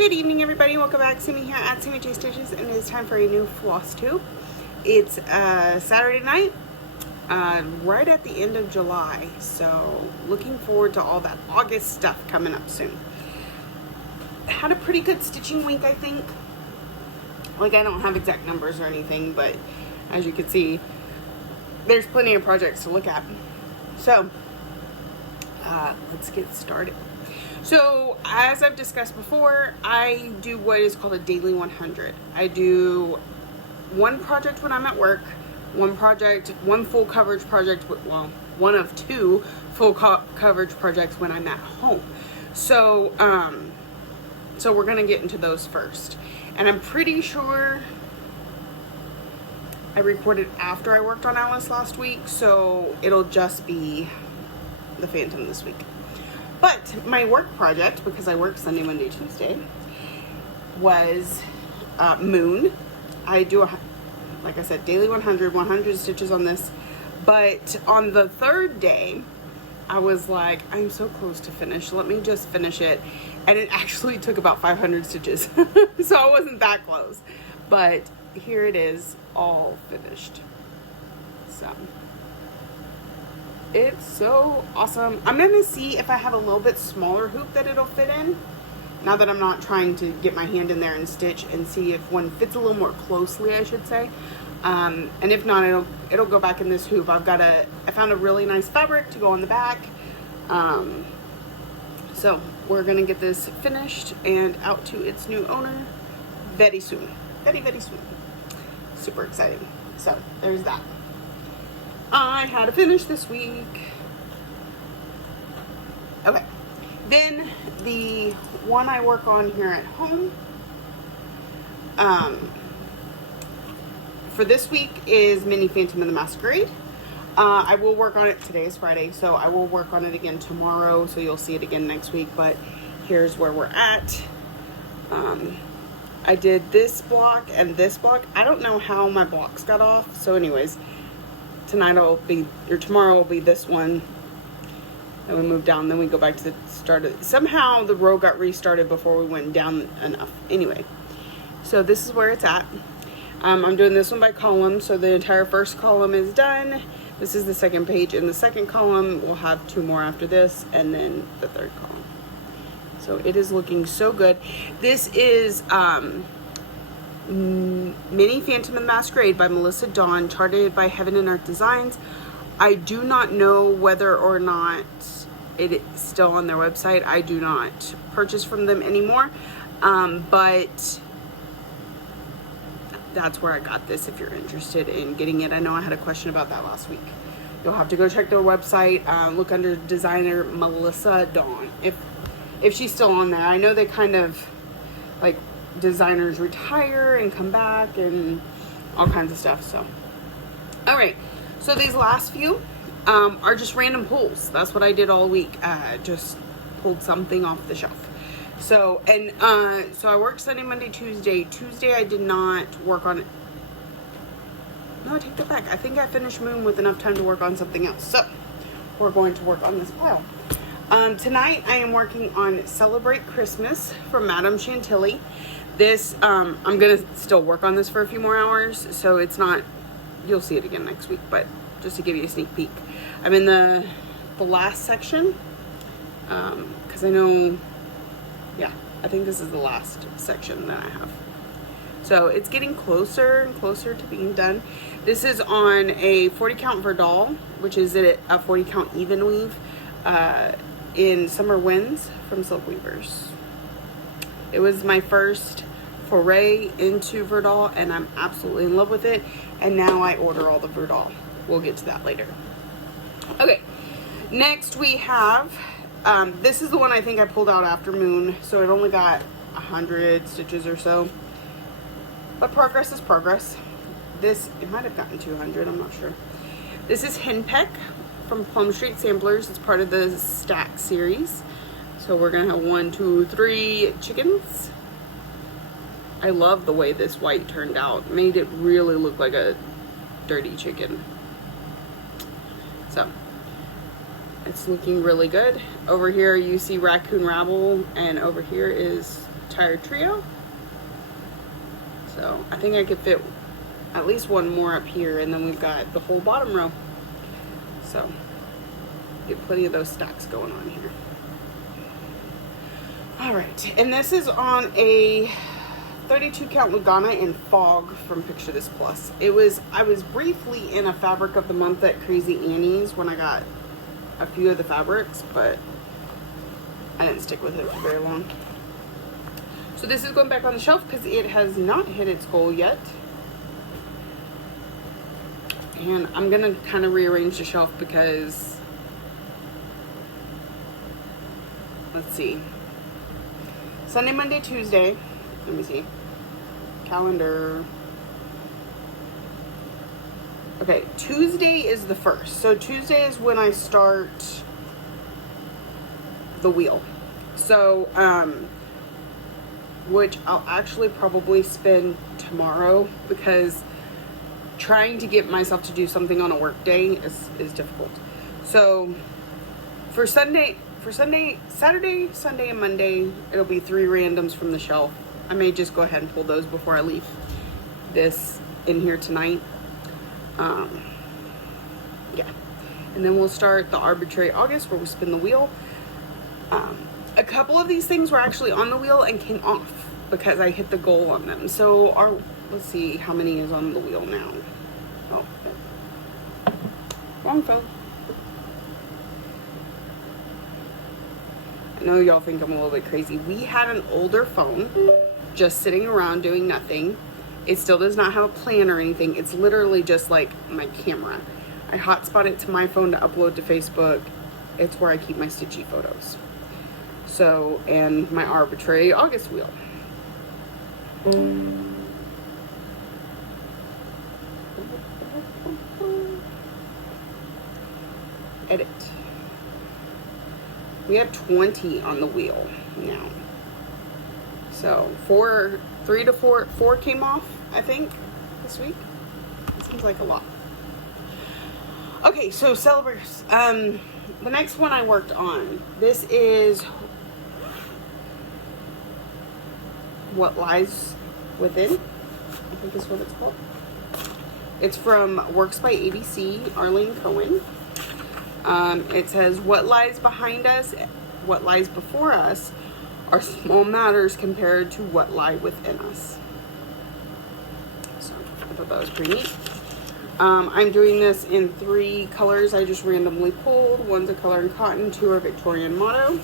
Good evening, everybody. Welcome back. See me here at See Me J Stitches, and it is time for a new Flosstube. It's Saturday night, right at the end of July, so looking forward to all that August stuff coming up soon. Had a pretty good stitching week, I think. Like, I don't have exact numbers or anything, but as you can see, there's plenty of projects to look at. So, let's get started. So, as I've discussed before, I do what is called a daily 100. I do one project when I'm at work, one full coverage project, well, one of two full coverage projects when I'm at home. So, so we're gonna get into those first. And I'm pretty sure I recorded after I worked on Alice last week, so it'll just be the Phantom this week. But my work project, because I work Sunday, Monday, Tuesday, was Moon. I do, like I said, daily 100 stitches on this. But on the third day, I was like, I'm so close to finish. Let me just finish it. And it actually took about 500 stitches. So I wasn't that close. But here it is, all finished. So it's so awesome. I'm gonna see if I have a little bit smaller hoop that it'll fit in, now that I'm not trying to get my hand in there and stitch, and see if one fits a little more closely, I should say. And if not, it'll go back in this hoop. I found a really nice fabric to go on the back. So we're gonna get this finished and out to its new owner very soon. Very, very soon. Super exciting. So there's that. I had to finish this week. Okay. Then the one I work on here at home, for this week is Mini Phantom of the Masquerade. I will work on it. Today is Friday, so I will work on it again tomorrow, so you'll see it again next week, but here's where we're at. I did this block and this block. I don't know how my blocks got off, so anyways, tomorrow will be this one. Then we move down, then we go back to the start of, somehow the row got restarted before we went down enough. Anyway, so this is where it's at. I'm doing this one by column, so the entire first column is done. This is the second page. In the second column, we'll have two more after this, and then the third column. So it is looking so good. This is Mini Phantom of the Masquerade by Melissa Dawn, charted by Heaven and Earth Designs. I do not know whether or not it is still on their website. I do not purchase from them anymore, but that's where I got this if you're interested in getting it. I know I had a question about that last week. You'll have to go check their website, look under designer Melissa Dawn, if she's still on there. I know they kind of, like, designers retire and come back and all kinds of stuff. So all right, so these last few are just random pulls. That's what I did all week. Just pulled something off the shelf. So, and so I worked Sunday, Monday, Tuesday. Tuesday I did not work on it. No, I take that back. I think I finished Moon with enough time to work on something else. So we're going to work on this pile. Tonight I am working on Celebrate Christmas from Madame Chantilly. This, I'm gonna still work on this for a few more hours, so it's not, you'll see it again next week, but just to give you a sneak peek. I'm in the last section, because I know, yeah, I think this is the last section that I have. So it's getting closer and closer to being done. This is on a 40 count Verdal, which is a 40 count even weave, in Summer Winds from Silk Weavers. It was my first foray into Verdal, and I'm absolutely in love with it. And now I order all the Verdal. We'll get to that later. Okay, next we have, this is the one I think I pulled out after Moon, so it only got 100 stitches or so. But progress is progress. This, it might have gotten 200, I'm not sure. This is Henpeck from Plum Street Samplers. It's part of the Stack series. So we're gonna have 1, 2, 3 chickens. I love the way this white turned out. Made it really look like a dirty chicken. So it's looking really good. Over here you see Raccoon Rabble, and over here is tire trio. So I think I could fit at least one more up here, and then we've got the whole bottom row. So get plenty of those stacks going on here. All right, and this is on a 32 count Lugana in Fog from Picture This Plus. I was briefly in a fabric of the month at Crazy Annie's when I got a few of the fabrics, but I didn't stick with it for very long. So this is going back on the shelf because it has not hit its goal yet. And I'm gonna kind of rearrange the shelf because, let's see, Sunday, Monday, Tuesday, let me see, calendar. Okay, Tuesday is the 1st. So Tuesday is when I start the wheel. So, which I'll actually probably spend tomorrow because trying to get myself to do something on a work day is difficult. So for Saturday, Sunday, and Monday, it'll be 3 randoms from the shelf. I may just go ahead and pull those before I leave this in here tonight. Yeah. And then we'll start the arbitrary August where we spin the wheel. A couple of these things were actually on the wheel and came off because I hit the goal on them. So let's see how many is on the wheel now. Oh, wrong phone. I know y'all think I'm a little bit crazy. We had an older phone just sitting around doing nothing. It still does not have a plan or anything. It's literally just like my camera. I hotspot it to my phone to upload to Facebook. It's where I keep my stitchy photos. So, and my arbitrary August wheel. Edit. We have 20 on the wheel now. So 3 to 4 came off, I think, this week. It seems like a lot. Okay, so Celebers. The next one I worked on, this is What Lies Within, I think is what it's called. It's from Works by ABC, Arlene Cohen. It says, what lies behind us, what lies before us are small matters compared to what lie within us. So I thought that was pretty neat. I'm doing this in 3 colors I just randomly pulled. One's a color in cotton, 2 are Victorian motto.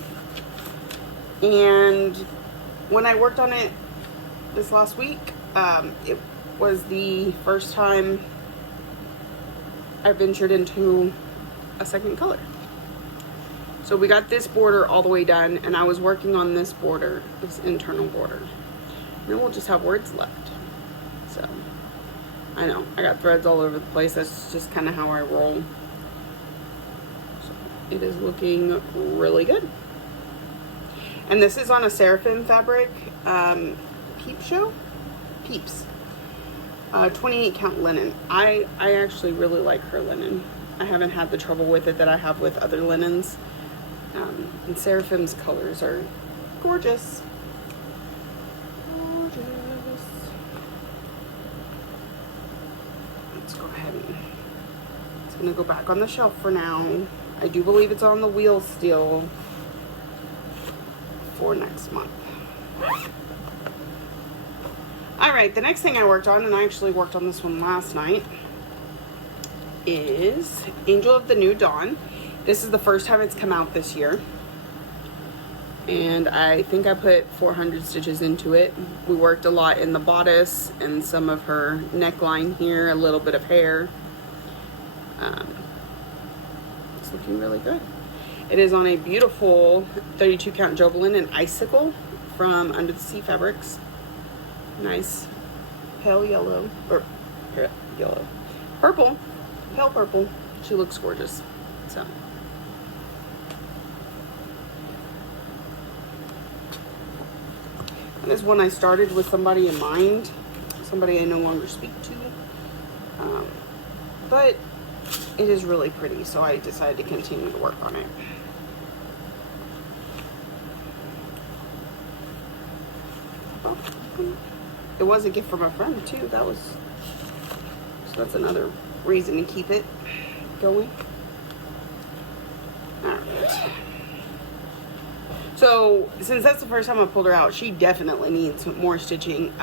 And when I worked on it this last week, it was the first time I ventured into a second color. So we got this border all the way done, and I was working on this border, this internal border. And then we'll just have words left. So I know I got threads all over the place. That's just kind of how I roll. So it is looking really good. And this is on a Seraphim fabric, Peeps, 28 count linen. I actually really like her linen. I haven't had the trouble with it that I have with other linens. And Seraphim's colors are gorgeous. Gorgeous. Let's go ahead and it's gonna go back on the shelf for now. I do believe it's on the wheel still for next month. All right, the next thing I worked on, and I actually worked on this one last night, is Angel of the New Dawn. This is the first time it's come out this year. And I think I put 400 stitches into it. We worked a lot in the bodice and some of her neckline here, a little bit of hair. It's looking really good. It is on a beautiful 32 count Jobelin and Icicle from Under the Sea Fabrics. Nice pale yellow, or yellow, purple, pale purple. She looks gorgeous. So this one I started with somebody in mind, somebody I no longer speak to, but it is really pretty, so I decided to continue to work on it. It was a gift from a friend too. So that's another reason to keep it going. All right. So since that's the first time I pulled her out, she definitely needs more stitching.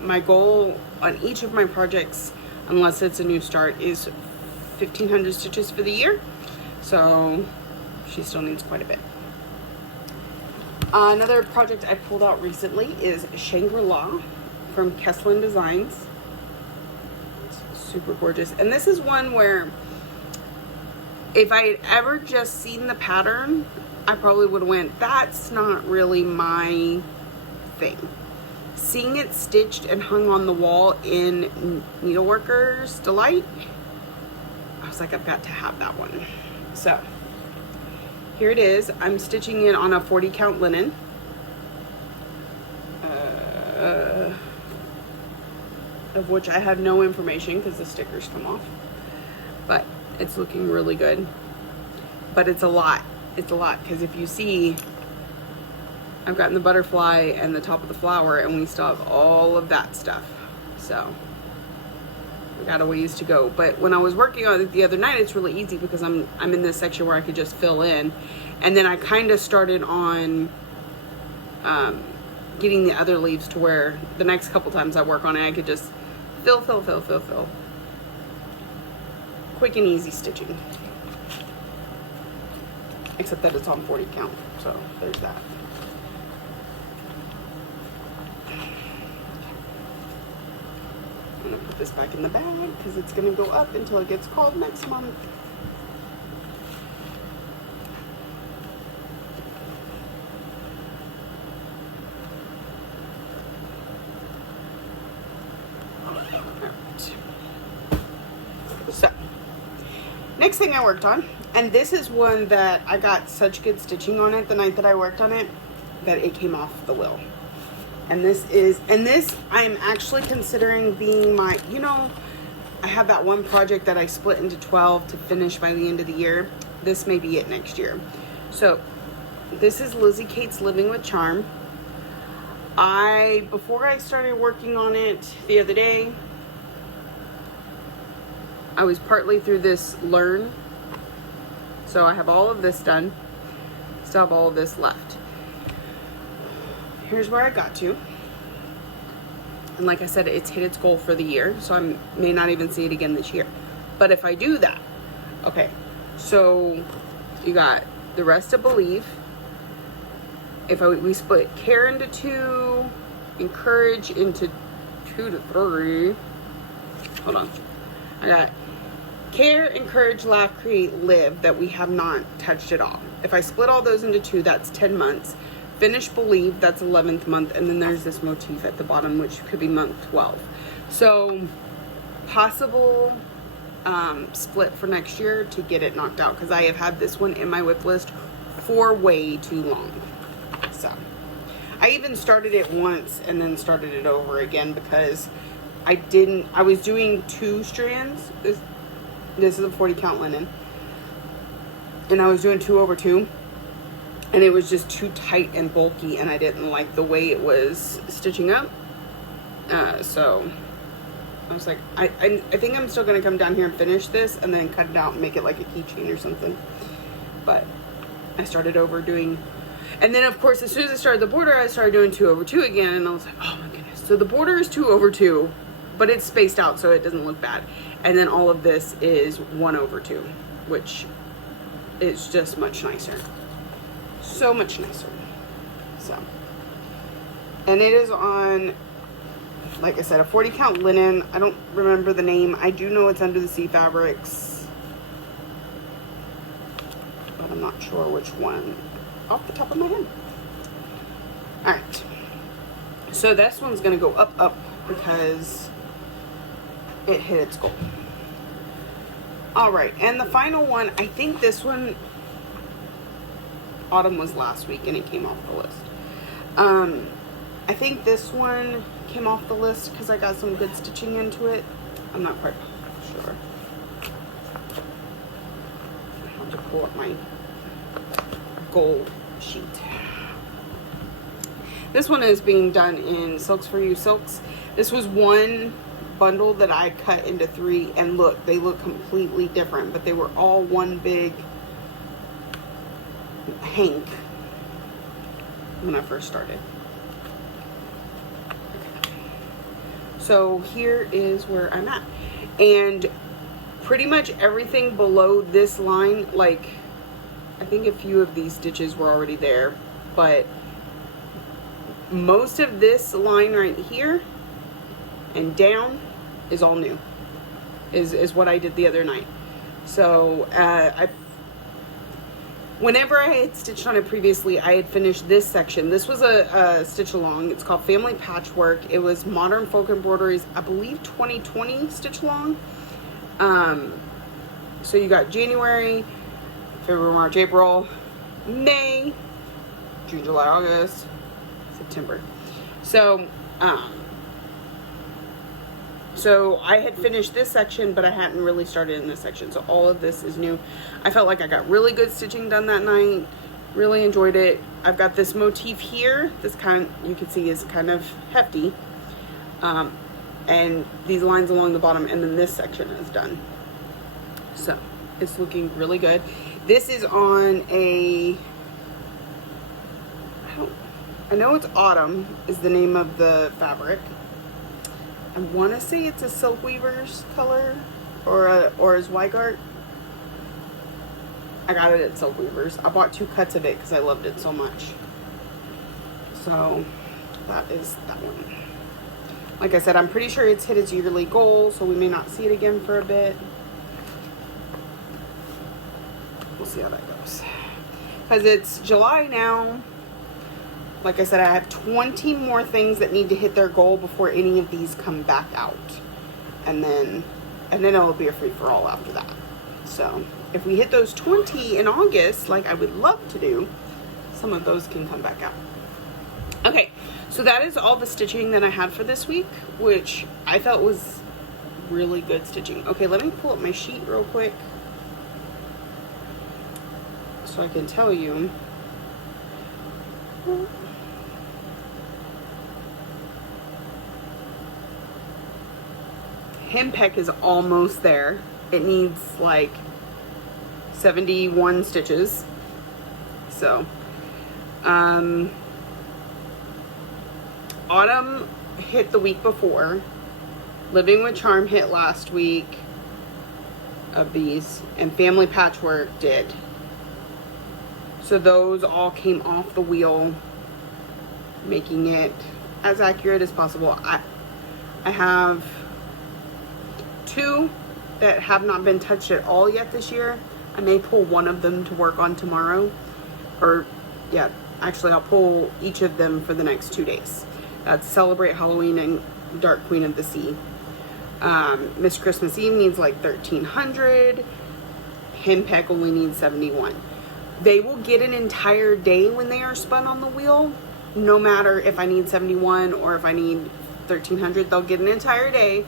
My goal on each of my projects, unless it's a new start, is 1,500 stitches for the year. So she still needs quite a bit. Another project I pulled out recently is Shangri-La from Kesslin Designs. It's super gorgeous. And this is one where if I had ever just seen the pattern, I probably would have went, that's not really my thing. Seeing it stitched and hung on the wall in Needleworker's Delight, I was like, I've got to have that one. So here it is. I'm stitching it on a 40 count linen. Of which I have no information because the stickers come off. But it's looking really good. But it's a lot. It's a lot because if you see, I've gotten the butterfly and the top of the flower, and we still have all of that stuff. So I got a ways to go. But when I was working on it the other night, it's really easy because I'm in this section where I could just fill in, and then I kind of started on getting the other leaves to where the next couple times I work on it, I could just fill. Quick and easy stitching. Except that it's on 40 count, so there's that. I'm gonna put this back in the bag because it's gonna go up until it gets called next month. So, next thing I worked on, and this is one that I got such good stitching on it the night that I worked on it that it came off the wheel. And this I'm actually considering being my, I have that one project that I split into 12 to finish by the end of the year. This may be it next year. So this is Lizzie Kate's Living with Charm. Before I started working on it the other day, I was partly through this learn. So I have all of this done. Still have all of this left. Here's where I got to. And like I said, it's hit its goal for the year. So I may not even see it again this year. But if I do that, okay. So you got the rest of Believe. We split Care into 2, Encourage into 2 to 3. Hold on. I got Care, Encourage, Laugh, Create, Live that we have not touched at all. If I split all those into 2, that's 10 months. Finish Believe, that's 11th month. And then there's this motif at the bottom, which could be month 12. So possible split for next year to get it knocked out, because I have had this one in my WIP list for way too long. So I even started it once and then started it over again because I was doing 2 strands. This is a 40 count linen, and I was doing 2 over 2, and it was just too tight and bulky, and I didn't like the way it was stitching up. So I was like, I think I'm still gonna come down here and finish this and then cut it out and make it like a keychain or something. But I started over doing, and then of course as soon as I started the border, I started doing 2 over 2 again, and I was like, oh my goodness. So the border is 2 over 2, but it's spaced out so it doesn't look bad. And then all of this is 1 over 2, which is just much nicer. So much nicer. So, and it is on, like I said, a 40 count linen. I don't remember the name. I do know it's Under the Sea Fabrics, but I'm not sure which one off the top of my head. All right. So this one's gonna go up because it hit its goal. All right, and the final one, I think this one, Autumn was last week and it came off the list. I think this one came off the list because I got some good stitching into it. I'm not quite sure. I have to pull up my gold sheet. This one is being done in Silks for You Silks. This was one bundle that I cut into 3, and look, they look completely different, but they were all one big hank when I first started. So here is where I'm at, and pretty much everything below this line, like I think a few of these stitches were already there, but most of this line right here and down is all new, is what I did the other night. So whenever I had stitched on it previously, I had finished this section. This was a stitch along. It's called Family Patchwork. It was Modern Folk Embroideries, I believe 2020 stitch along. So you got January, February, March, April, May, June, July, August, September. So I had finished this section, but I hadn't really started in this section. So all of this is new. I felt like I got really good stitching done that night. Really enjoyed it. I've got this motif here. This you can see is kind of hefty. And these lines along the bottom, and then this section is done. So it's looking really good. This is on I know it's Autumn is the name of the fabric. I want to say it's a Silk Weaver's color or is Weigart. I got it at Silk Weaver's. I bought 2 cuts of it because I loved it so much. So that is that one. Like I said, I'm pretty sure it's hit its yearly goal, so we may not see it again for a bit. We'll see how that goes. Because it's July now. Like I said, I have 20 more things that need to hit their goal before any of these come back out. And then it'll be a free-for-all after that. So if we hit those 20 in August, like I would love to do, some of those can come back out. Okay, so that is all the stitching that I had for this week, which I felt was really good stitching. Okay, let me pull up my sheet real quick so I can tell you. Hem peck is almost there. It needs like 71 stitches. So, Autumn hit the week before. Living with Charm hit last week of these, and Family Patchwork did. So those all came off the wheel, making it as accurate as possible. I have 2 that have not been touched at all yet this year. I may pull one of them to work on tomorrow, or yeah, actually I'll pull each of them for the next 2 days. That's Celebrate Halloween and Dark Queen of the Sea. Miss Christmas Eve needs like 1,300. Hem peck only needs 71. They will get an entire day when they are spun on the wheel, no matter if I need 71 or if I need 1,300. They'll get an entire day.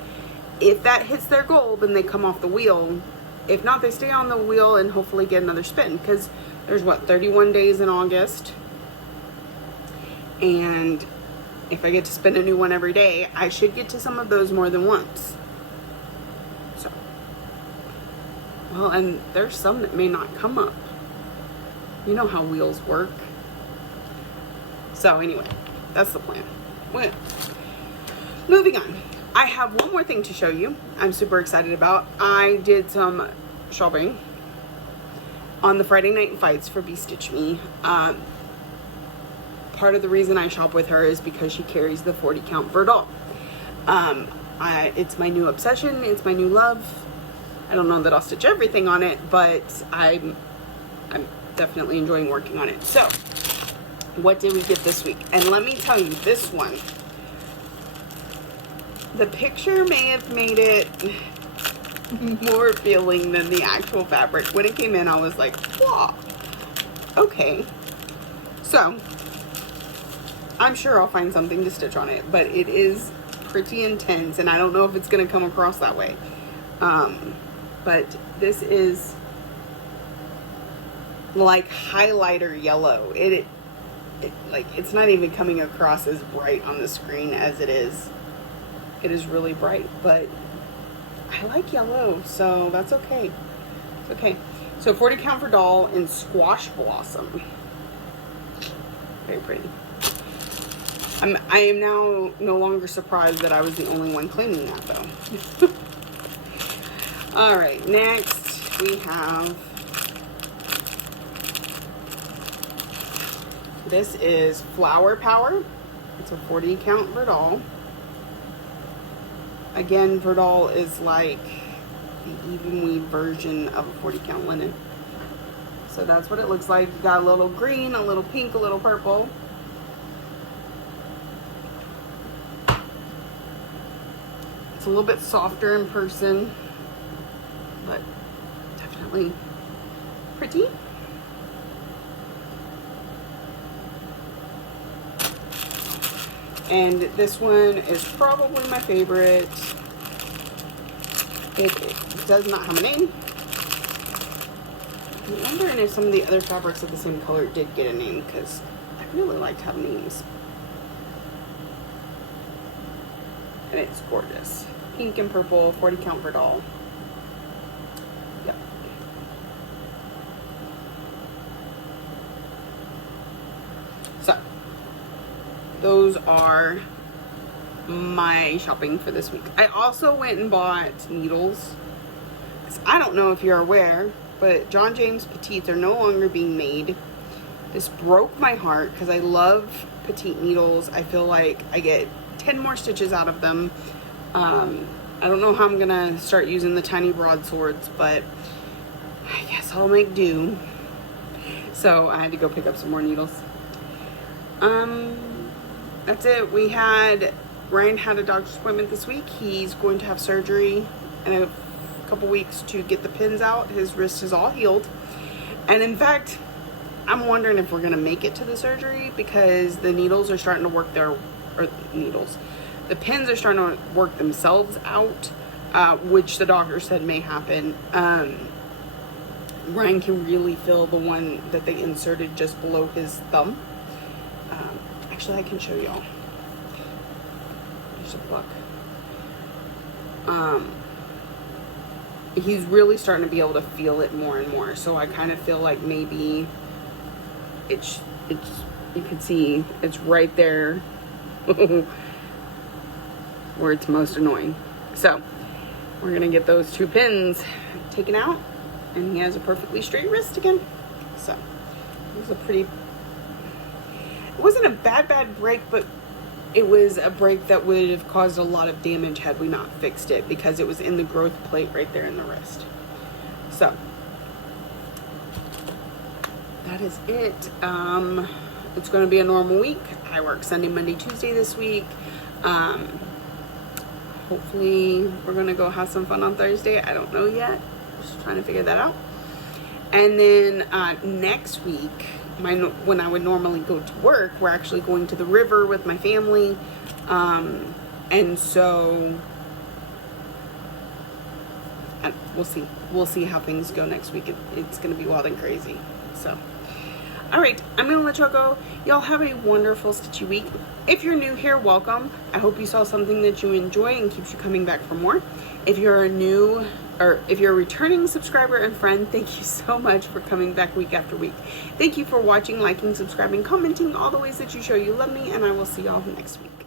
If that hits their goal, then they come off the wheel. If not, they stay on the wheel and hopefully get another spin, because there's what, 31 days in August, and if I get to spin a new one every day, I should get to some of those more than once. So, well, and there's some that may not come up. You know how wheels work. So anyway, that's the plan. Well, moving on. I have one more thing to show you I'm super excited about. I did some shopping on the Friday Night Fights for Be Stitch Me. Part of the reason I shop with her is because she carries the 40 count Verdal. It's my new obsession. It's my new love. I don't know that I'll stitch everything on it, but I'm definitely enjoying working on it. So what did we get this week? And let me tell you, this one, the picture may have made it more appealing than the actual fabric. When it came in, I was like, wow, okay. So I'm sure I'll find something to stitch on it, but it is pretty intense, and I don't know if it's going to come across that way. But this is like highlighter yellow. Like, it's not even coming across as bright on the screen as it is it is really bright, but I like yellow, so that's okay. It's okay. So 40 count for doll in Squash Blossom. Very pretty. I am now no longer surprised that I was the only one claiming that, though. All right, next we have, this is Flower Power. It's a 40 count Verdal. Again, Verdal is like the even weave version of a 40 count linen. So that's what it looks like. You got a little green, a little pink, a little purple. It's a little bit softer in person, but definitely pretty. And this one is probably my favorite. It does not have a name. I'm wondering if some of the other fabrics of the same color did get a name, because I really like to have names. And it's gorgeous. Pink and purple, 40 count Verdal. Yep. So, those are my shopping for this week. I also went and bought needles. I don't know if you're aware, but John James Petites are no longer being made. This broke my heart because I love petite needles. I feel like I get 10 more stitches out of them. I don't know how I'm gonna start using the tiny broadswords, but I guess I'll make do. So I had to go pick up some more needles. That's it. Ryan had a doctor's appointment this week. He's going to have surgery in a couple weeks to get the pins out. His wrist is all healed. And in fact, I'm wondering if we're going to make it to the surgery, because the needles are starting to work the pins are starting to work themselves out, which the doctor said may happen. Ryan can really feel the one that they inserted just below his thumb. Actually, I can show y'all. There's a book. He's really starting to be able to feel it more and more. So I kind of feel like maybe it's you can see it's right there where it's most annoying. So we're gonna get those 2 pins taken out, and he has a perfectly straight wrist again. So it was it wasn't a bad break, but it was a break that would have caused a lot of damage had we not fixed it, because it was in the growth plate right there in the wrist. So that is it. It's going to be a normal week. I work Sunday, Monday, Tuesday this week. Hopefully we're going to go have some fun on Thursday. I don't know yet. Just trying to figure that out. And then next week, when I would normally go to work, we're actually going to the river with my family. And so we'll see how things go next week. It's going to be wild and crazy. So, all right, I'm going to let y'all go. Y'all have a wonderful stitchy week. If you're new here, welcome. I hope you saw something that you enjoy and keeps you coming back for more. If you're a returning subscriber and friend, thank you so much for coming back week after week. Thank you for watching, liking, subscribing, commenting, all the ways that you show you love me, and I will see y'all next week.